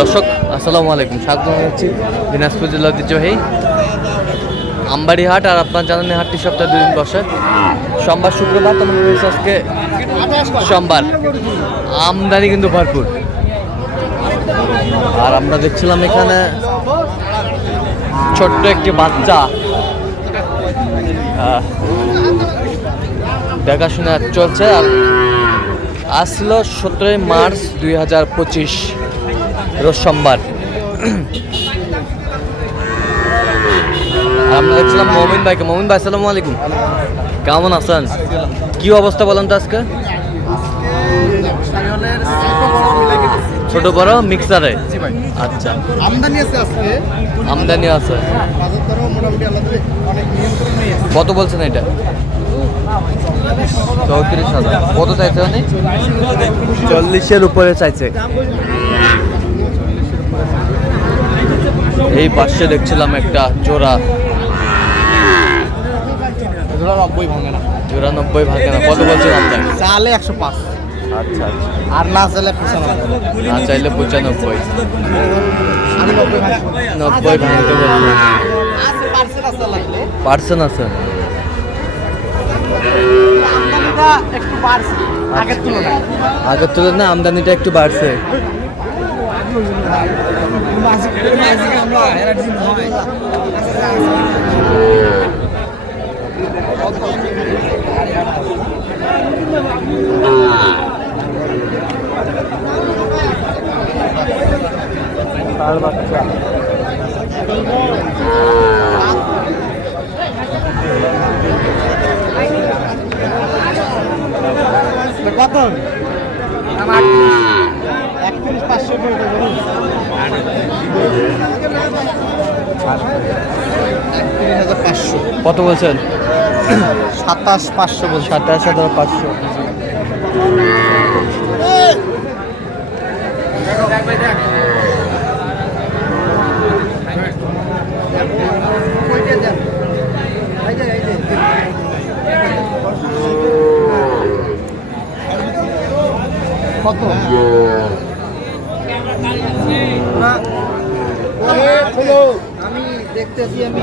দর্শক, আসসালামু আলাইকুম। স্বাগত জানাচ্ছি দিনাজপুর জেলা ঐতিহ্যবাহী আমবাড়ি হাট আর আপনার জানেন হাটটি সপ্তাহে দুদিন বসে। সোমবার, শুক্রবার তোমার রয়েছে আজকে সোমবার। আমদানি কিন্তু ভরপুর। আর আমরা দেখছিলাম এখানে ছোট্ট একটি বাচ্চা। দেখাশোনা চলছে আর আসলো সতেরোই মার্চ দুই হাজার পঁচিশ। রোজ সোমবার। আমরা দেখছিলাম মমিন ভাইকে। মমিন ভাই আসসালামু আলাইকুম। কেমন আছেন? কি অবস্থা বলেন তো আজকে? ছোট বড় মিক্সারে? আচ্ছা। আমদানি আছে আজকে। আমদানি আছে। কত বলছেন এটা? চৌত্রিশ হাজার। কত চাইছে উনি? চল্লিশের উপরে চাইছে। এই পাশে দেখছিলাম একটা জোড়া। এগুলো নব্বই ভাঙে না। জোড়া নব্বই ভাগে না। কত বলছেন আপনার চালে একশো পাঁচ। আচ্ছা আচ্ছা। আর না পঁচানব্বই। না চাইলে পঁচানব্বই। নব্বই ভাঙতে পার্সেন আছে বাড়ছে আগের তুলনায় আমদানিটা একটু বাড়ছে। তার বাচ্চা কত একত্রিশ পাঁচশো করে দেবো একত্রিশ হাজার পাঁচশো কত বলছেন? সাতাশ পাঁচশো বলছি। সাতাশ হাজার পাঁচশো। কত? আমি দেখতেছি আমি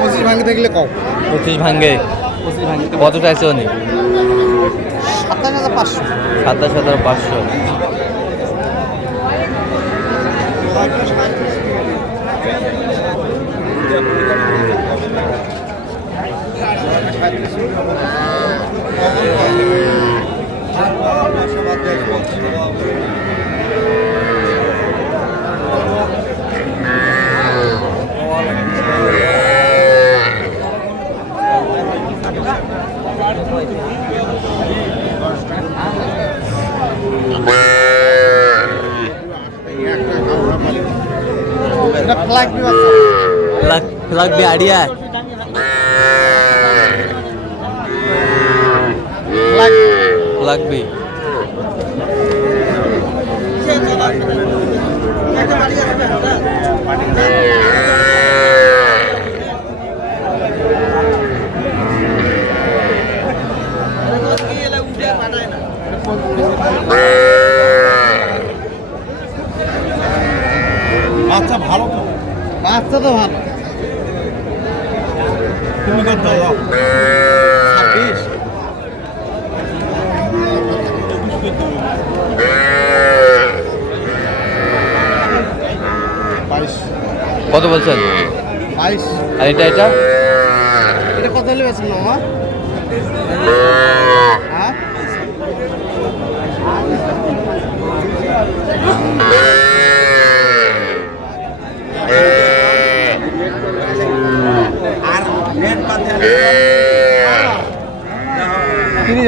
পঁচিশ ভাঙে দেখলে কম পঁচিশ ভাঙে। পঁচিশ ভাঙি কত চাইছে উনি? সাতাশ হাজার পাঁচশো। সাতাশ হাজার পাঁচশো। এটা ফ্ল্যাগ বিম আছে লাগ লাগবে আইডিয়া ফ্ল্যাগ লাগবে বাচ্চা ভালো তো? বাচ্চা তো ভালো। তুমি কত ছাব্বিশ। কত বলছেন? বাইশ। আর এটা এটা? এটা কত হলে বেশি মামা?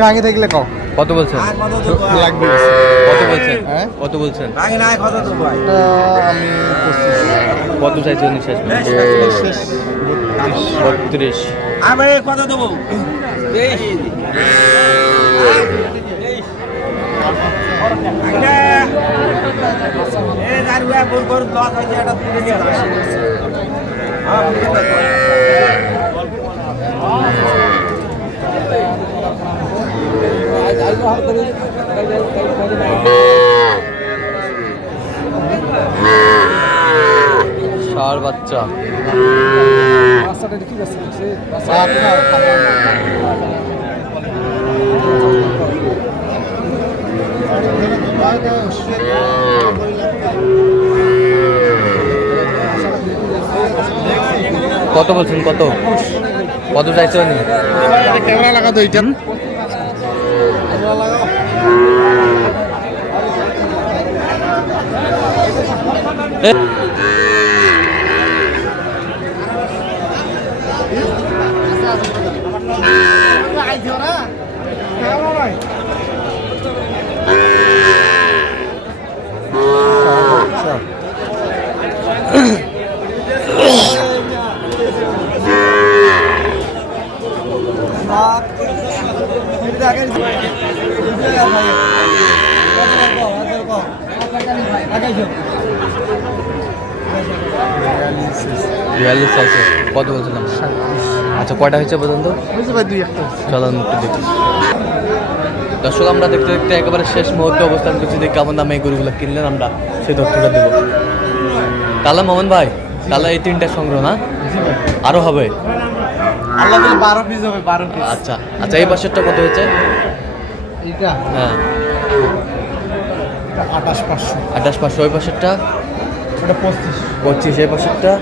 ভাঙে থাকলে কম কত বলছেন? লাগবে কত বলছেন? হ্যাঁ? কত বলছেন? আমি কত চাইছেন শেষ বত্রিশ। আমি কত দেবো? ষাঁড় বাচ্চা। কত বলছেন কত? কত চাইছে উনি? ক্যামেরা লাগাতো এইটা? এ, বিয়াল্লিশ চাইছে কত বলছিলাম? আচ্ছা কয়টা হয়েছে পর্যন্ত? চলুন একটু। দেখি। দর্শক আমরা দেখতে দেখতে একেবারে শেষ মুহূর্তে অবস্থান করছি যে কেমন দামে এই গরুগুলো কিনলেন আমরা সেই তথ্যটা দেবো। তাহলে মোহন ভাই তাহলে এই তিনটা সংগ্রহ না? আরও হবে? আল্লাহ বারো পিস হবে বারো পিস আচ্ছা আচ্ছা এই পাশেরটা কত হয়েছে? এইটা? হ্যাঁ। আঠাশ পাঁচশো। আঠাশ পাঁচশো ওই পাশেরটা? ওটা পঁচিশ। পঁচিশ এই পাশেরটা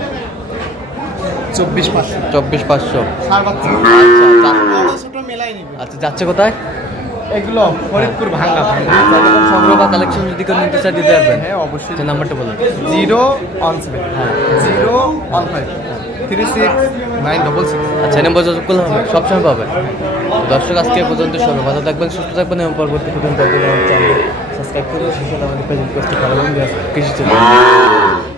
চব্বিশ পাঁচশো। চব্বিশ পাঁচশো। আচ্ছা নিবে। আচ্ছা যাচ্ছে কোথায়? এগুলো ফরিদপুর ভাঙ্গা। ভাঙ্গা সংগ্রহ বা কালেকশন যদি কেউ নিতে চায় দিতে পারবেন হ্যাঁ অবশ্যই। আচ্ছা নাম্বারটা বলুন। Zero one seven. Zero one five. Three six nine double six. আচ্ছা করলে হবে। সবসময় পাবেন দর্শক আজকে পর্যন্ত সবাই ভালো থাকবেন সুস্থ থাকবেন এবং পরবর্তী পর্যন্ত সাবস্ক্রাইব করে সেই সাথে আমাদের পেজ রিকোয়েস্ট করাবেন কৃষি চ্যানেল।